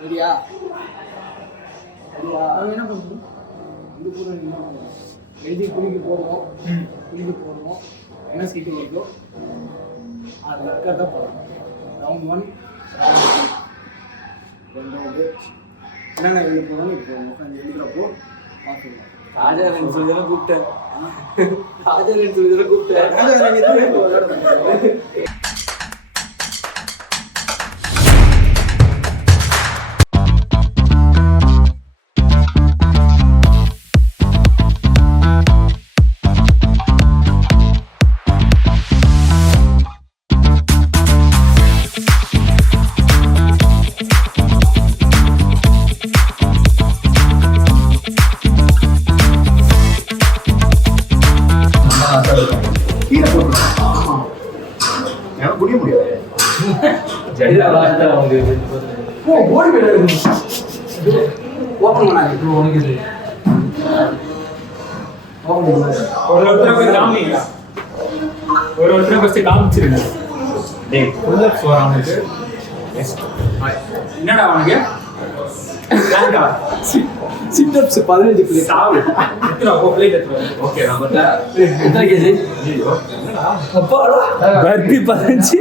சரியா? என்ன பண்ணுவோம்? இது கூட எழுதி குளிக்க போடுவோம். குளிக்க போடுவோம். என்ன சீட்டு வருதோ அது கரெக்டாக போடணும். ரவுண்ட் 1 ரெண்டாவது என்னென்ன எழுத போகணும்னு இப்போ உட்காந்து எழுதுகிறப்போ பார்த்துக்கலாம். ராஜாரன் சொல்லிதான் கூப்பிட்டேன். ராஜாரன் சொல்லிதான் கூப்பிட்டேன். என்னடா அவனுக்கு சிட்டப்ஸ் 15 சாவு எத்தனை பிளேட் எடுத்து ஓகே நம்மட்ட எத்தனை கேஜி? அப்பாடா பர்பி 15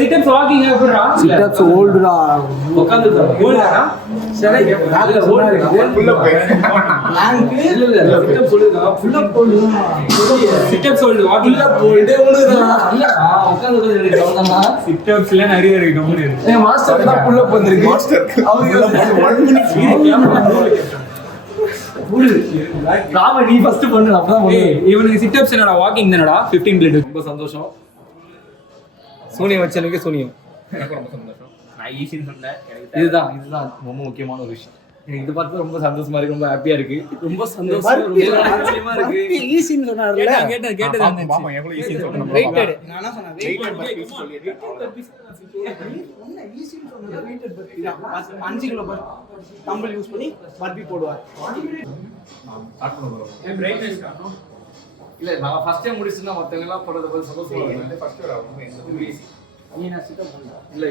சிட்டப்ஸ் வாக்கிங் எப்படிடா? சிட்டப்ஸ் ஓல்டுடா உட்கார்ந்து ஓல்டா சரி நாங்க ஓல்டு ஃபுல் அப் பிளாங்க் இல்ல சிட்டப்ஸ் சொல்லுடா ஃபுல் அப் போடுடா சிட்டப்ஸ் ஓல்டு வாக்கிங் இல்ல போயிட்டே ஓடுடா இல்லடா உட்கார்ந்து இருக்கறவங்க சிட்டப்ஸ்ல நிறைய இருக்கு டவுன் இருக்கு. ஏ மாஸ்டர் தான் புல் அப் வந்திருக்கு மாஸ்டர் அவங்க 1 மினிட் ராம நீ ஃபர்ஸ்ட் பண்ணு அப்பதான் இவனுக்கு சிட்டப்ஸ் என்னடா வாக்கிங் தானடா 15 பிளேட். ரொம்ப சந்தோஷம். சூனியம் வச்சனுக்கு சூனியம். எனக்கு ரொம்ப சந்தோஷம். நான் ஈஸின்னு சொன்னேன். இதுதான் ரொம்ப முக்கியமான ஒரு விஷயம். எனக்கு இது பார்த்து ரொம்ப சந்தோஷமா இருக்கு, ரொம்ப ஹாப்பியா இருக்கு, ரொம்ப சந்தோஷமா இருக்கு. ஈஸின்னு சொன்னார்ல கேட்டது பாப்பா எவ்வளவு ஈஸின்னு சொல்றேன். வெயிட்டட் நானா சொன்னேன் வெயிட்டட் பத்தி சொல்லிடு. என்ன ஈஸின்னு சொன்னா வெயிட்டட் பத்தி 5 கிலோ டம்பிள் யூஸ் பண்ணி பர்பி போடுவார். பிரைட்னஸ் காணும். இல்ல நான் ஃபர்ஸ்ட் டைம் முடிச்சினா மத்தவங்க எல்லாம் போறது போல சந்தோஷமா இருக்கு. ஃபர்ஸ்ட் வர ரொம்ப எங்களுக்கு ஈஸி. நீ நான் சிட்ட பண்ணல. இல்ல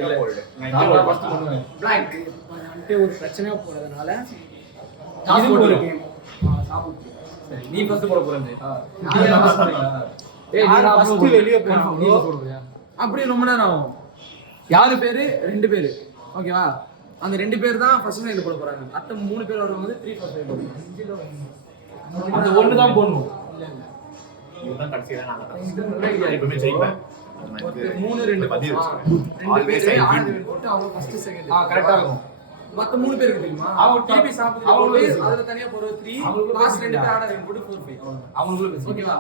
நான் ஃபர்ஸ்ட் பண்ணுவேன். பிளாங்க் வந்து ஒரு பிரச்சனையா போறதுனால டாஸ் இது ஒரு போடுறோம். கேம் சாப்பிட்டு சரி நீ ஃபர்ஸ்ட் போட போறேன். நீங்க ஃபர்ஸ்ட் பண்ணீங்க. ஏய் நீ ஃபர்ஸ்ட் வெளிய போறோம். நீ போட போறியா? அப்படியே ரொம்ப நேரம் ஆகும். யாரு பேரு 2 பேரு ஓகேவா? அந்த 2 பேர் தான் ஃபர்ஸ்ட் லைன்ல போட போறாங்க. அடுத்த 3 பேர் வரும்போது 3 ஃபர்ஸ்ட் லைன் போடுவாங்க. அந்த ஒன்னு தான் போடணும். இதுதான் கடைசியா நான் எப்பவுமே ஜெயிப்பேன். 3 2 பத்தி வச்சிருக்கேன். 2 பேர் ஆர்டர் போட்டு அவங்க ஃபர்ஸ்ட் செகண்ட் கரெக்ட்டா இருக்கும். மத்த 3 பேருக்கு தெரியுமா? அவங்க திருப்பி சாப்பிட்டு அவங்களுக்கு அதுல தனியா போற 3 லாஸ்ட் 2 பேர் ஆர்டர் போட்டு 4 5 அவங்களுக்குள்ள பேசு. ஓகேவா?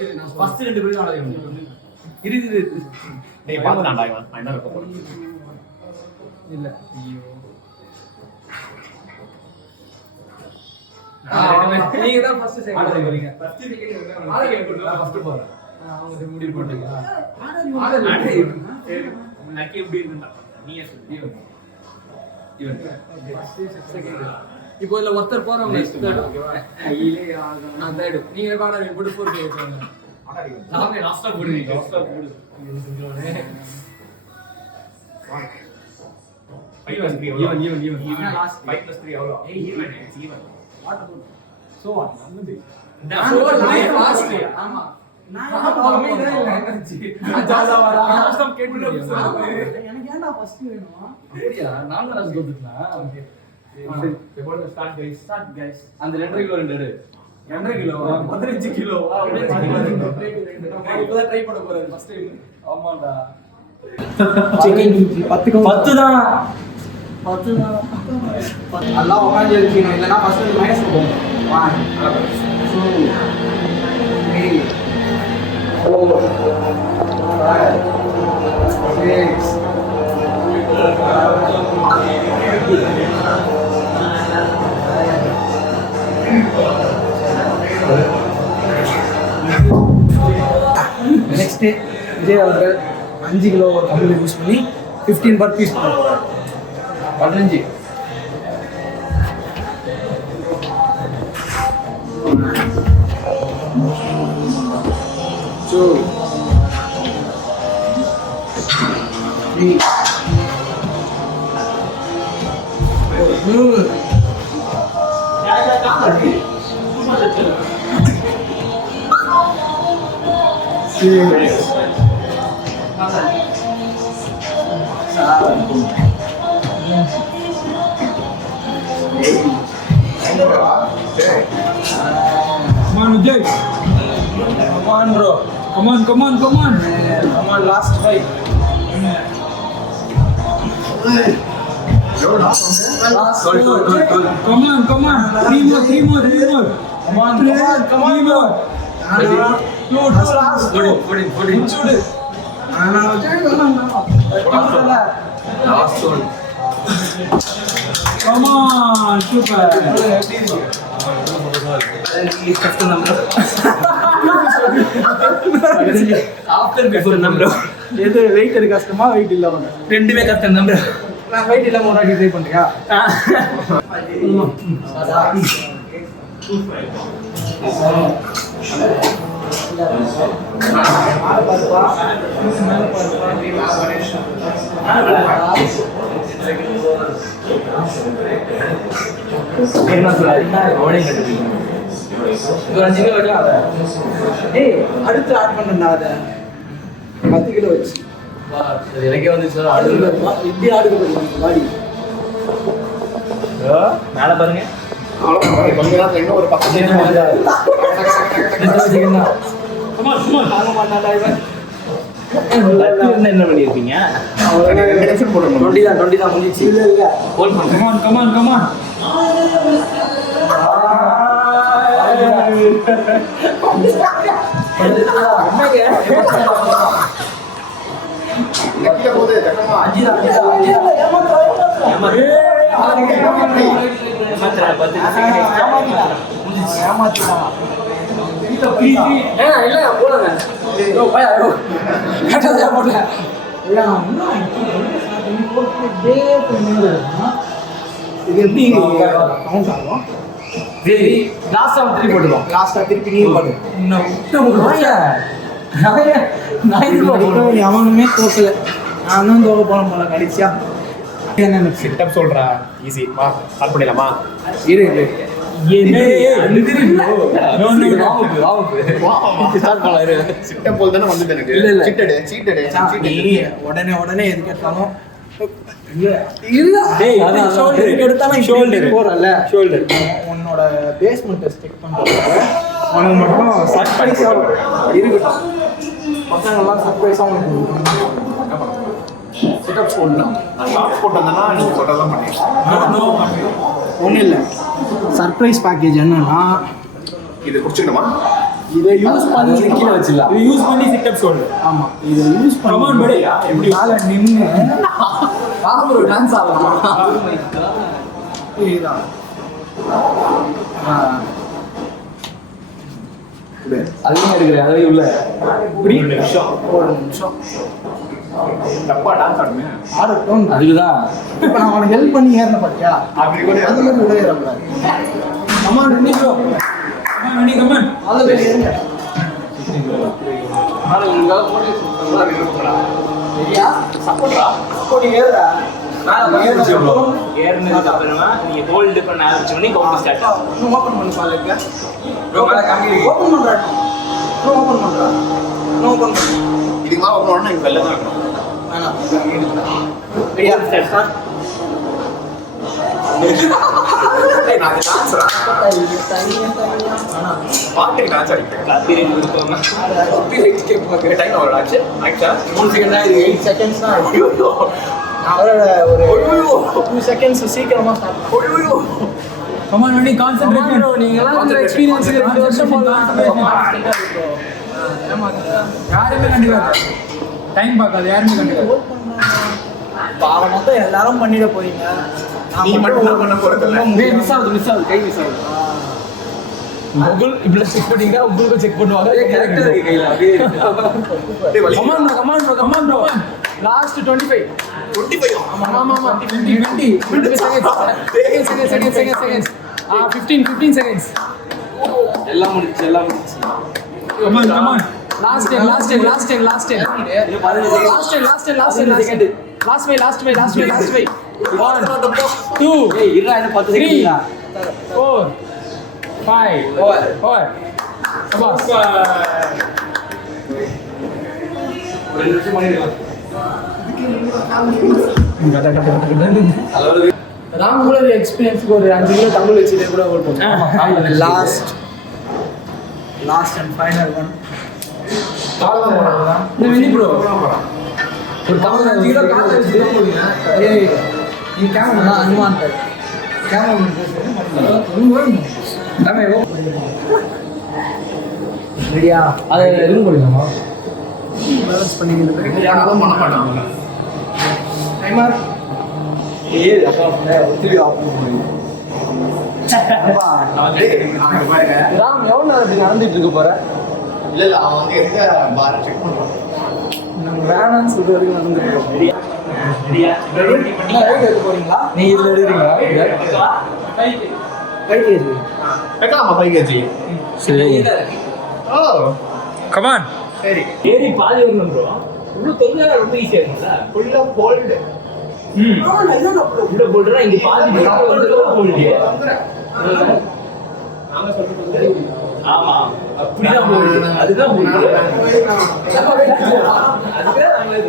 இது நான் ஃபர்ஸ்ட் 2 பேரும் ஆடுங்க. இரு டேய் பாத்துடா இவன் என்ன வைக்க போறேன். இல்ல நீங்க தான் ஃபர்ஸ்ட் செகண்ட் ஆர்டர் வரீங்க. ஃபர்ஸ்ட் செகண்ட் ஆர்டர் போடுங்க. ஃபர்ஸ்ட் போறேன். அவங்க முடிவு போட்டுங்க. ஆர்டர் ஆர்டர் சரி நக்கி எப்படி இருந்தா நீயே சொல்லு. இவன் ஃபர்ஸ்ட் செகண்ட் இப்போ இல்ல ஒருத்தர் போறவங்க தேர்ட் ஓகேவா? கையிலே நான் தேர்ட் நீங்க ஆர்டர் போட்டு 4 5 போடுங்க. நாமே லாஸ்டா போடுவீங்க. லாஸ்டா போடு. 5+3 ஈவன் லாஸ்ட் 5+3 எவ்வளோ? ஈவன் ஈவன் சோ வந்து இந்த நான் லாஸ்ட் ஆமா நான் அமைதியா இல்ல ஜாதா வர லாஸ்ட் டைம் கேட்டு எனக்கு ஏன்டா ஃபர்ஸ்ட் வேணும்? அப்படியா? நான் லாஸ்ட் தோத்துட்டேனா? ஓகே. ஸ்டார்ட் கைஸ் அந்த 2 கிலோ 2 எடு. 2 கிலோ 15 கிலோ இப்போதான் ட்ரை பண்ண போறேன் ஃபர்ஸ்ட் டைம். ஆமாடா. சிக்கன் 10 தான் எல்லாம் உட்காந்து இருக்கணும். இல்லைன்னா ஃபர்ஸ்ட் மைனஸ் போகும். 1 2 3 4 5 6 நெக்ஸ்ட் விஜய் அவர்கள் 5 கிலோ கம்பெனி யூஸ் பண்ணி 15 பர்பீஸ் பண்ண போறாரு. 15 2 Come on, Vijay. Come on, bro. Come on, come on, come on. Come on, last fight. Last Come on, come on. Three more. Come on, come on, Three more. last two. Shoot it. Last one. Come on, super. கஷ்டம் தான் after before நம்ம எது wait எது கஷ்டமா wait இல்லாம ரெண்டுமே கஷ்டம் தான் நான் வெயிட் இல்லாம ஒரு வாட்டி ட்ரை பண்றியா என்ன சொல்றீங்க ஓடே கட்டுறீங்க இது 5 கிலோ வெட்டலாம் அத ஏய் அடுத்து ஆட் பண்ணனும்டா அத 10 கிலோ வச்சு வா இது எனக்கே வந்து சார் ஆடுங்க இப்படி ஆடுங்க வாடி மேல பாருங்க அவ்வளவுதான் கொஞ்ச நேரத்துல இன்னும் ஒரு 10 நிமிஷம் Come on, come on. தாங்க மாட்டாடா இவன் என்ன பண்ணிருக்கீங்க 2 நிமிஷம் போடணும் 20 தான் முடிஞ்சிச்சு இல்ல இல்ல ஹோல்ட் பண்ணுங்க Come on, come on, come on. கீழே போகுது தக்கமா இது எப்படி கவுண்ட் ஆகும் லாஸ்ட் ஆஃப் 3 போடுவோம் லாஸ்டா திருப்பி நீ பாரு அவனுமே தோக்கல நான் தான் தோக்க போறேன் போல கடைசியா என்ன சிட்டப் சொல்றா ஈஸி வா ஸ்டார்ட் பண்ணிடலாமா இரு இரு சிட்டப் போல் தானே வந்தது எனக்கு இல்ல, இல்ல. சீட்டடு நீ உடனே எது கேட்டாலும் டேய், அதான், அதான். Shoulder. ஷோல்டர் உன்னோட பேஸ்மெண்ட் செக் பண்றது உனக்கு மட்டும் சர்ப்ரைஸா இருக்கட்டும் பசங்கள்லாம் சர்ப்ரைஸா உனக்கு சிட்டப் போடணும் நான் லாஸ்ட் போட்டு வந்தேன்னா நீங்க சொல்றதெல்லாம் பண்ணிடுறேன் ஒன்றும் இல்லை சர்ப்ரைஸ் பேக்கேஜ் என்னன்னா இது குடிச்சுக்கணுமா இதை யூஸ் பண்ணி கீழே வச்சிடலாம் இது யூஸ் பண்ணி sit ups சொல்லு. ஆமா இதை யூஸ் Come on, பண்ணி buddy. எப்படி மேலே நின்று டான்ஸ் ஆடலாம் இதுதான் அதுவும் எடுக்கிறேன் அதே உள்ள இப்படி ஒரு நிமிஷம் ஒரு நிமிஷம் டப்பா டான்ஸ் ஆடுமே ஆடட்டும் அதுக்குதான் இப்போ நான் அவனுக்கு ஹெல்ப் பண்ணி ஏறின பாத்தியா அப்படி கூட அது மாதிரி விட ஏறக்கூடாது அம்மா நின்றுக்கோ Come on, Vinny, come on. அதில் ஏறுங்க சரியா சப்போர்ட்ரா அப்போ நீ ஏறுடா ஏறினதுக்கு அப்புறமா நீங்க ஹோல்டு பண்ண ஆரம்பிச்சோடனே கவுண்ட் ஸ்டார்ட் இன்னும் ஓப்பன் பண்ணி பாருங்க ப்ரோ மேல காமிக்கிறீங்க ஓப்பன் பண்ணுறா இன்னும் ஓப்பன் பண்ணுறா இன்னும் ஓப்பன் பண்ணு இதுக்கு மேலே ஓப்பன் பண்ணா இங்க வெளில தான் இருக்கணும் வேணாம் சரியா ஸ்டார்ட் நான் டான்ஸ்ரா பாட்டுக்கு டான்ஸ் ஆடிக்கிறேன் காப்பிரைட் கொடுப்பாங்க டைம் அவ்வளோ ஆச்சு ஆக்சுவலா 3 செகண்ட் தான் இது 8 செகண்ட்ஸ் தான் அவரோட ஒரு 2 செகண்ட்ஸ் சீக்கிரமா start Come on, Vinny, concentration. நீங்கலாம் எக்ஸ்பீரியன்ஸ் 2 வருஷம் யாருமே கண்டுக்காது. டைம் பார்க்காது, யாருமே கண்டுக்காது. பாவம் மொத்தம் எல்லாரும் பண்ணிட போறீங்க நீ மட்டும் தான் பண்ண போறதில்ல. மிஸ் ஆகுது கை மிஸ் ஆகுது கூகுள் இப்படி செக் பண்ணீங்கன்னா உங்களுக்கு செக் பண்ணுவாங்க கரெக்டா இருக்கு கையில அப்படியே டேய் வலி come on bro last 25 ஆமா 20. seconds 15 seconds எல்லாம் முடிச்சு Come on, come on. last 10 second last வை 1 2 ஏய் இருடா என்ன 10 செகண்ட்டா 4 5 4 சபாஸ் ஒரு நிமிஷம் பண்ணிடலாம் ராம் கூட எக்ஸ்பீரியன்ஸ்க்கு ஒரு 5 கிலோ தமிழ் வச்சுட்டு கூட ஓட் பண்ணுவோம். லாஸ்ட் அண்ட் ஃபைனல் ஒன் இந்த மினி ப்ரோ ஒரு தமிழ் 5 கிலோ கால வச்சுட்டு போறீங்க. ஏய் நீ கேமரா அனுமான் கேமரா ரெடியா அதை எதுவும் போடலாமா பேலன்ஸ் பண்ணிக்கிட்டு யாரும் பண்ண மாட்டாங்க. டைமர் ஏய் அப்பா ஒத்திரி ஆஃப் பண்ணுங்க ராம் எவ்வளோ நேரம் இப்படி நடந்துட்டு இருக்க போற? இல்ல அவன் வந்து எங்க பார் செக் பண்றான். நம்ம வேணான்னு சொல்ற வரைக்கும் நடந்துட்டு இருக்கோம். என்ன ரைட் எடுத்து போறீங்களா? நீ இதுல எடுறீங்களா ரைட் ஏது வைக்கலாமா 5 kg? சரி ஓ கம் ஆன் சரி. ஏறி பாதி வரணும் ப்ரோ உள்ள தொங்க ரொம்ப ஈஸியா இருக்குல்ல ஃபுல்ல ஹோல்டு. உள்ள போடுறா இங்க பாதி போடுறியே நாங்க சொல்றது ஆமா அப்படிதான் போடுது அதுதான் போடுது அதுதான் நாங்களே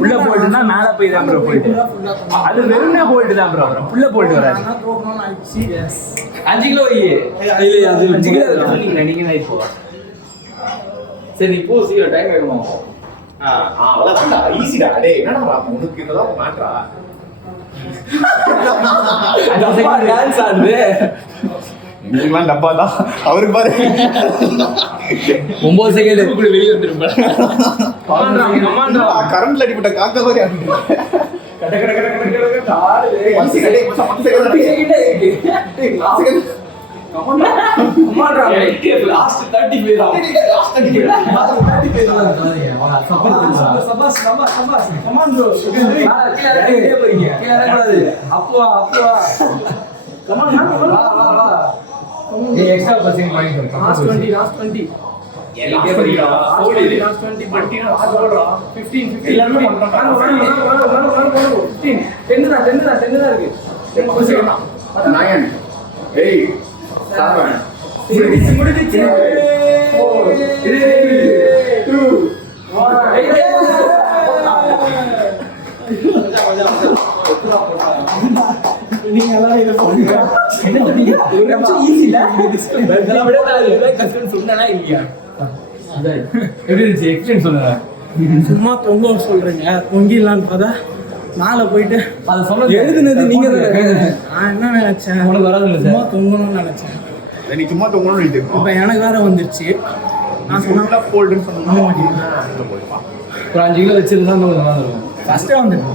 உள்ள போல்ட்னா மேல போய் தான் ப்ரோ போல்ட் அது வெறும்னா போல்ட் தான் ப்ரோ உள்ள போல்ட் வராது 5 கிலோ இல்ல அது 5 கிலோ நீங்க தான் இப்போ சரி நீ போ சீக்கிரம் டைம் ஆயிடுமா அவ்வளவுதான்டா ஈஸிடா. டேய் என்னடா உனக்கு இதெல்லாம் மாட்றா. டான்ஸ் ஆடுது நீங்களாம் டப்பா தான். அவருக்கு பாரு 9 செகண்ட் கூட வெளிய வந்துரும் கரண்ட்ல அடிப்பட்ட காக்க மாதிரி ஆடுறீங்க. கட கட கட கட கட கட ஆடு 10 செகண்ட் 10 செகண்ட் லாஸ்ட் 35 தான் முடிச்சு நீங்க எல்லாம் இதை போடுங்க. என்ன சொன்னீங்க? ஈஸி இல்ல இதெல்லாம் விட நான் இதெல்லாம் கஷ்டம் சொன்னேனா இல்லையா? எப்படி இருந்துச்சு எக்ஸ்பிளைன் சொல்லுங்க சும்மா தொங்க சொல்றீங்க தொங்கிடலான்னு பார்த்தா மேலே போயிட்டு அதை சொன்னது எழுதுனது நீங்க நான் என்ன நினைச்சேன் உனக்கு வராதுல்ல சும்மா தொங்கணும்னு நினைச்சேன். நீ சும்மா தொங்கணும் எழுதி இப்போ எனக்கு வேற வந்துருச்சு. நான் சொன்னா போல்டுன்னு சொன்னா ஒரு 5 கிலோ வச்சிருந்தா அந்த ஒரு நல்லா இருக்கும் ஃபர்ஸ்டே வந்துட்டு